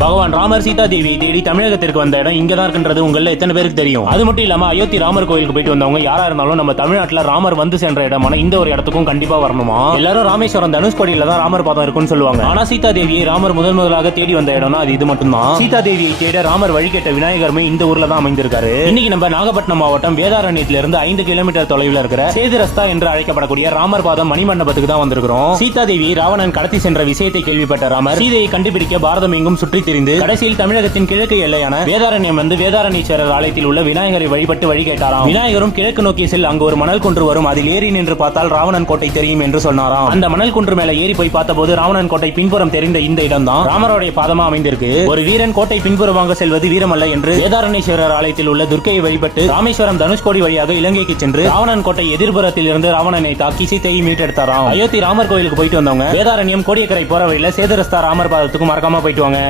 பகவான் ராமர் சீதா தேவியை தேடி தமிழகத்திற்கு வந்த இடம் இங்கதான் இருக்குன்றது உங்கள எத்தனை பேருக்கு தெரியும்? அது மட்டும் இல்லாம அயோத்தி ராமர் கோயிலுக்கு போயிட்டு வந்தவங்க யாரா இருந்தாலும் நம்ம தமிழ்நாட்டுல ராமர் வந்து சென்ற இடமான இந்த ஒரு இடத்துக்கும் கண்டிப்பா வரணுமா? எல்லாரும் ராமேஸ்வரம் தனுஷ்கோடியில தான் ராமர் பாதம் இருக்குன்னு சொல்லுவாங்க. ஆனா சீதா தேவியை ராமர் முதலாக தேடி வந்த இடம்னா அது இது மட்டும்தான். சீதா தேவியை தேட ராமர் வழிகேட்ட விநாயகருமே இந்த ஊர்ல தான் அமைந்திருக்காரு. இன்னைக்கு நம்ம நாகப்பட்டினம் மாவட்டம் வேதாரண்யத்தில இருந்து 5 கிலோமீட்டர் தொலைவில் இருக்கிற சேதுரஸ்தா என்று அழைக்கப்படக்கூடிய ராமர் பாதம் மணிமண்டபத்துக்கு தான் வந்திருக்கிறோம். சீதா தேவியை ராவணன் கடத்தி சென்ற விஷயத்தை கேள்விப்பட்ட ராமர் சீதையை கண்டுபிடிக்க பாரதம் எங்கும் சுற்றி தெரிந்து கடைசியில் தமிழகத்தின் கிழக்கு எல்லையான வேதாரண்யம் வந்து வேதாரண்யேஸ்வரர் ஆலயத்தில் உள்ள விநாயகரை வழிபட்டு வழி கேட்டாராம். விநாயகரும் கிழக்கு நோக்கி செல், அங்கு ஒரு மணல் குன்று வரும், அதில் ஏறி நின்று பார்த்தால் ராவணன் கோட்டை தெரியும் என்று சொன்னாராம். அந்த மணல் குன்று மேல ஏறி போய் பார்த்தபோது ராவணன் கோட்டை பின்புறம் தெரிந்த இந்த இடம் தான் ராமருடைய பாதமா அமைந்திருக்கு. ஒரு வீரன் கோட்டை பின்புறமாக செல்வது வீரமல்ல என்று வேதாரண்யேஸ்வரர் ஆலயத்தில் உள்ள துர்க்கையை வழிபட்டு ராமேஸ்வரம் தனுஷ்கோடி வழியாக இலங்கைக்கு சென்று ராவணன் கோட்டை எதிர்புறத்தில் இருந்து ராவணனை தாக்கி சீதையை மீட்டெடுத்தாராம். அயோத்தி ராமர் கோயிலுக்கு போயிட்டு வந்தவங்க வேதாரண்யம் கோடியக்கரை போற வழியில சேதுரஸ்தா ராமர் பாதத்துக்கு மறக்காம போயிட்டு வாங்க.